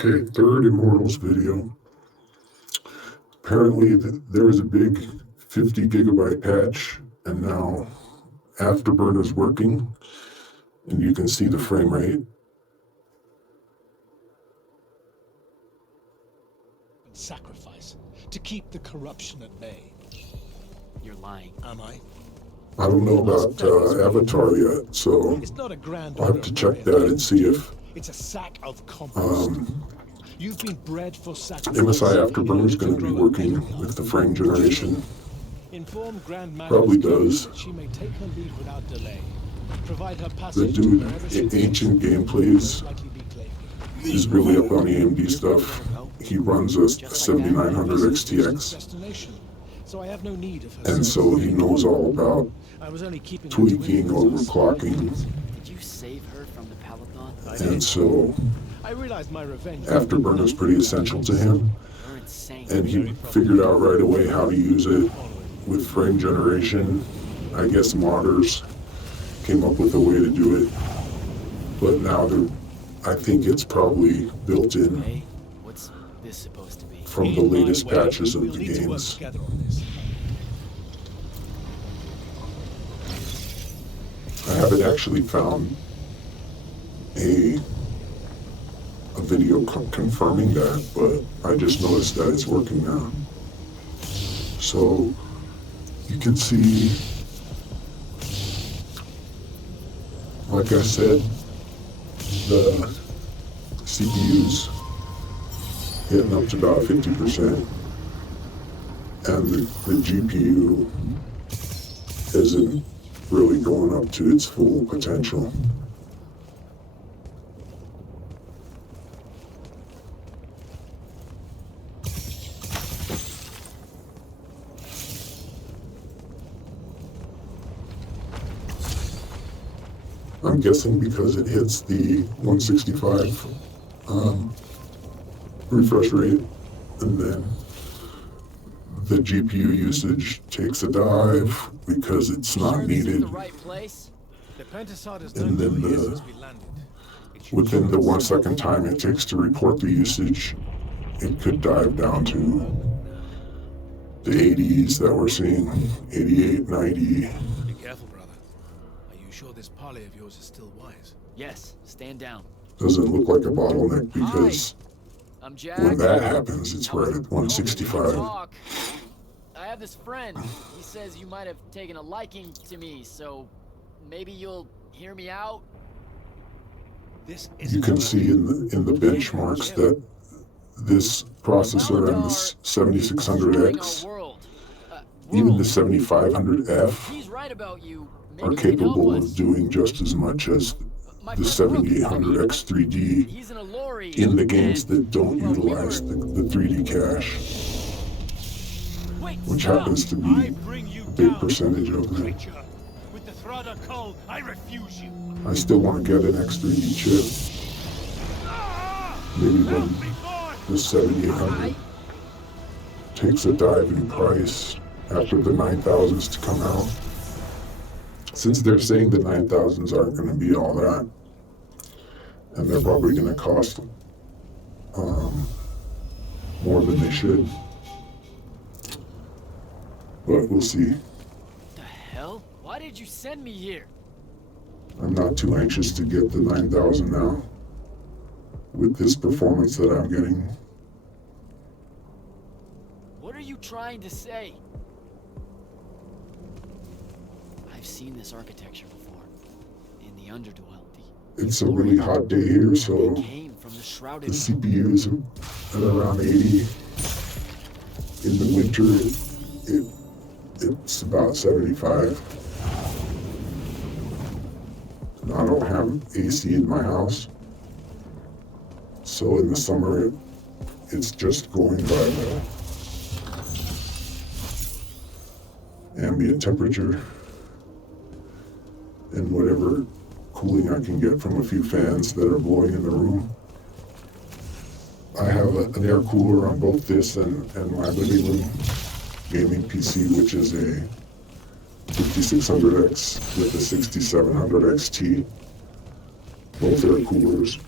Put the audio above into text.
Okay, third Immortals video. Apparently there was a big 50 gigabyte patch, and now Afterburner's working, and you can see the frame rate. Sacrifice to keep the corruption at bay. You're lying. Am I? I don't know about Avatar yet, so It's not a grand I'll have to check that and see if it's a sack of compost. You've been bred for sacrifice. MSI Afterburner's going to be working with the frame generation. Inform Grand Probably does. that she may take her leave without delay. Provide her The passage dude, to wherever she Ancient Gameplays, likely be claimed. is really up on AMD stuff. He runs a 7900 XTX, Destination, so I have no need of her and so he knows all about I was only keeping tweaking, overclocking, Did you save her from the Peloton? and so I realized my revenge. Afterburner's pretty essential to him, You're insane. and he figured out right away how to use it with frame generation. I guess modders came up with a way to do it, but now I think it's probably built in Hey, what's this supposed to be? from the latest patches of the games. Together on this. I haven't actually found a video confirming that, but I just noticed that it's working now. So you can see, like I said, the CPU's getting up to about 50%, and the GPU isn't really going up to its full potential. I'm guessing because it hits the 165 refresh rate, and then the GPU usage takes a dive because it's not needed. The right place? The Pentasod has And done then 2 years the- since we landed. Within the 1 second time it takes to report the usage, it could dive down to the 80s that we're seeing, 88, 90. Be careful, brother. Are you sure this parley of yours is still wise? Yes, stand down. Doesn't look like a bottleneck because I'm Jack. when that happens, it's right at Hoping we can 165. talk. I have this friend. He says you might have taken a liking to me, so maybe you'll hear me out. This You can see in the benchmarks that this processor and the 7600X, even the 7500F, He's right about you. are Maybe he can help capable us. of doing just as much as My the friend Brooks, 7800X 3D he's in a lorry. in the games that don't Well, we utilize were- the 3D cache, Wait, which stop. happens to I be bring you a big down, percentage of it. creature. With the Thrada Cull, I refuse you. I still want to get an X3D chip, maybe when the 7800 takes a dive in price after the 9000s to come out. Since they're saying the 9000s aren't going to be all that, and they're probably going to cost more than they should. But we'll see. The hell? Why did you send me here? I'm not too anxious to get the 9000 now, with this performance that I'm getting. What are you trying to say? I've seen this architecture before. In the Underdwell. It's a really hot day here, so It came from the shrouded. the CPU is at around 80. In the winter, it's about 75. And I don't have AC in my house, so in the summer, it's just going by the ambient temperature and whatever cooling I can get from a few fans that are blowing in the room. I have an air cooler on both this and my living room gaming PC, which is a 5600X with a 6700 XT. Both air coolers.